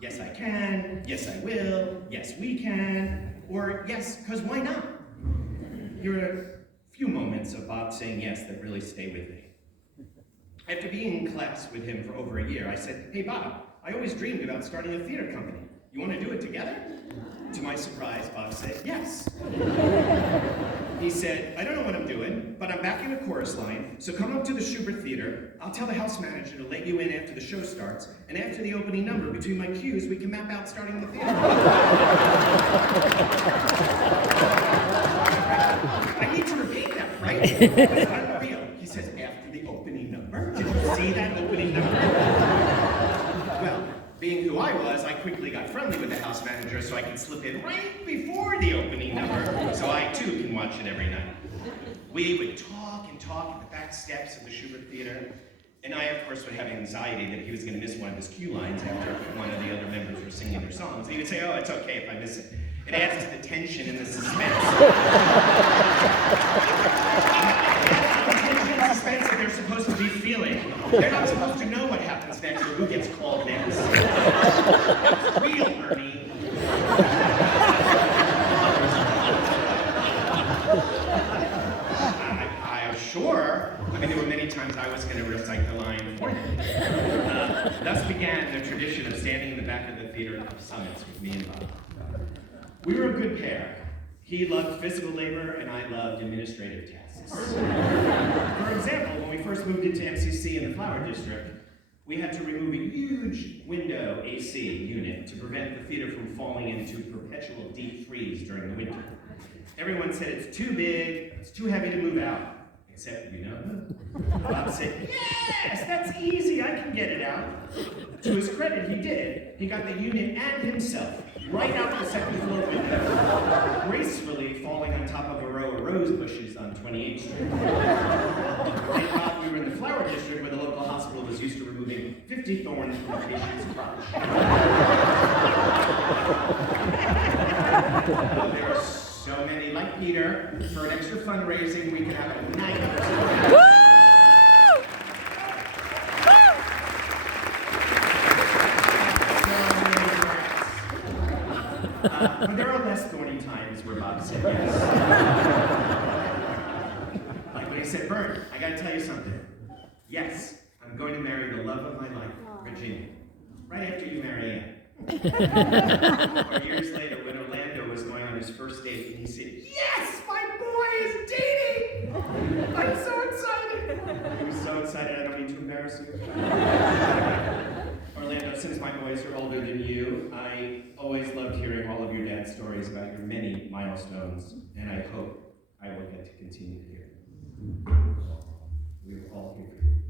Yes, I can. Yes, I will. Yes, we can. Or yes, because why not? Here are a few moments of Bob saying yes that really stay with me. After being in class with him for over a year, I said, "Hey Bob, I always dreamed about starting a theater company. You want to do it together?" To my surprise, Bob said, "Yes." He said, "I don't know what I'm doing, but I'm back in the chorus line, so come up to the Schubert Theater. I'll tell the house manager to let you in after the show starts, and after the opening number, between my cues, we can map out starting the theater." I need to repeat that, right? It's unreal. He says, "After the opening number? Did you see that opening number?" Well, being who I was, I quickly got friendly with the house manager so I could slip in right before the opening number, so I too can watch it every night. We would talk and talk at the back steps of the Schubert Theater, and I, of course, would have anxiety that he was going to miss one of his cue lines after one of the other members were singing their songs. And he would say, "Oh, it's okay if I miss it." It adds to the tension and the suspense. Suspense that they're supposed to be feeling. They're not supposed to know what happens next or who gets called next. That's real, Ernie. I was sure. I mean, there were many times I was going to recite the line for him. Thus began the tradition of standing in the back of the theater of summits with me and Bob. We were a good pair. He loved physical labor, and I loved administrative tasks. For example, when we first moved into MCC in the Flower District, we had to remove a huge window AC unit to prevent the theater from falling into perpetual deep freeze during the winter. Everyone said it's too big, it's too heavy to move out, except you know. Bob said, "Yes, that's easy, I can get it out." To his credit, he did. He got the unit and himself right out the second floor window, gracefully falling on top of a row of rose bushes on 28th Street. Thank God we were in the Flower District where the local hospital was used to removing 50 thorns from a patient's crotch. There are so many like Peter. For an extra fundraising, we can have a night. But there are less thorny times where Bob said yes. Like when he said, "Bert, I gotta tell you something. Yes, I'm going to marry the love of my life, Virginia, right after you marry Ann." Or years later, when Orlando was going on his first date, and he said, "Yes, my boy is dating! I'm so excited!" He was so excited, I don't need to embarrass you. Orlando, since my boys are older than you, I always loved hearing all of your dad's stories about your many milestones, and I hope I will get to continue to hear them. We're all here for you.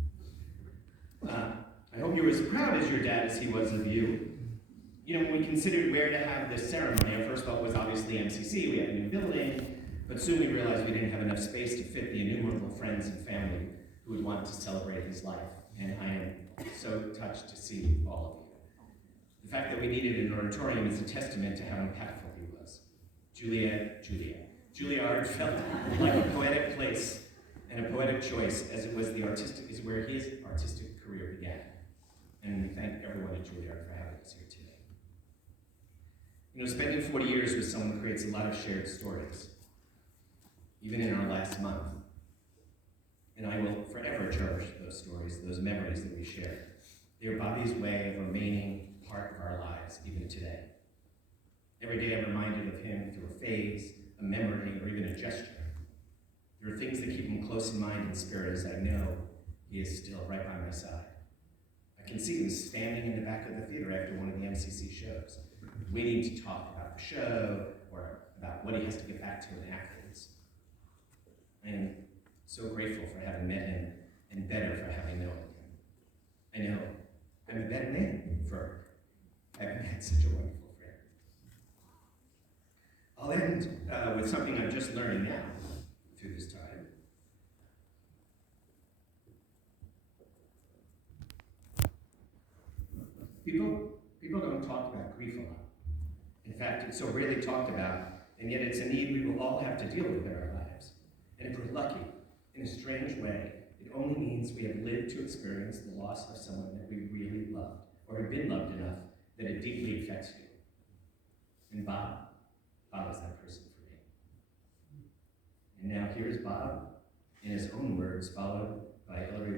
I hope you're as proud as your dad as he was of you. You know, when we considered where to have this ceremony, our first thought was obviously MCC. We had a new building, but soon we realized we didn't have enough space to fit the innumerable friends and family who would want to celebrate his life. And I am so touched to see all of you. The fact that we needed an auditorium is a testament to how impactful he was. Julliard felt like a poetic place and a poetic choice, as it was is where his artistic career began. And we thank everyone at Julliard for having us here today. You know, spending 40 years with someone creates a lot of shared stories, even in our last month. And I will forever cherish those stories, those memories that we shared. They are Bobby's way of remaining part of our lives, even today. Every day I'm reminded of him through a phase, a memory, or even a gesture. There are things that keep him close in mind and spirit, as I know he is still right by my side. I can see him standing in the back of the theater after one of the MCC shows, waiting to talk about the show or about what he has to get back to in Athens. I am so grateful for having met him and better for having known him. I know I'm a better man for having had such a wonderful friend. I'll end with something I'm just learning now through this time. People don't talk about grief a lot. In fact, it's so rarely talked about, and yet it's a need we will all have to deal with in our lives. And if we're lucky, in a strange way, it only means we have lived to experience the loss of someone that we really loved, or have been loved enough that it deeply back to. And Bob is that person for me. And now here's Bob, in his own words, followed by Ellery